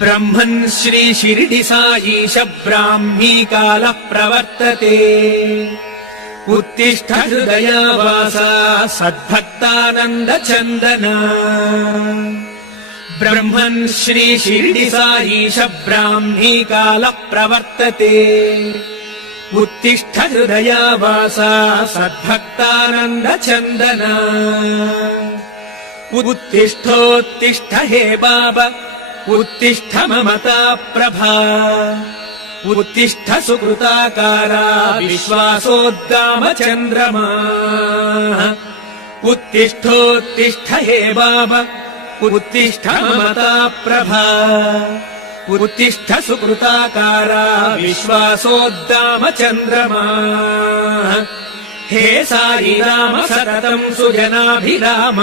ब्रह्मन् श्री शिरडि साईश ब्राह्मी कालः प्रवर्तते। उत्तिष्ठ हृदयावासा सद्भक्तानन्द चन्दना। ब्रह्मन् श्री शिरडि साईश ब्राह्मी कालः प्रवर्तते। उत्तिष्ठ हृदयावासा सद्भक्तानन्द चन्दना। उत्तिष्ठोत्तिष्ठ हे बाबा उत्तिष्ठ ममता प्रभा। उत्तिष्ठ सुकृताकारा विश्वासोद्गाम चन्द्रमा। उत्तिष्ठोत्तिष्ठ हे बाबा उत्तिष्ठ ममता प्रभा। उत्तिष्ठ सुकृताकारा विश्वासोद्गाम चन्द्रमा। हे साई राम सततं सुजनाभिराम।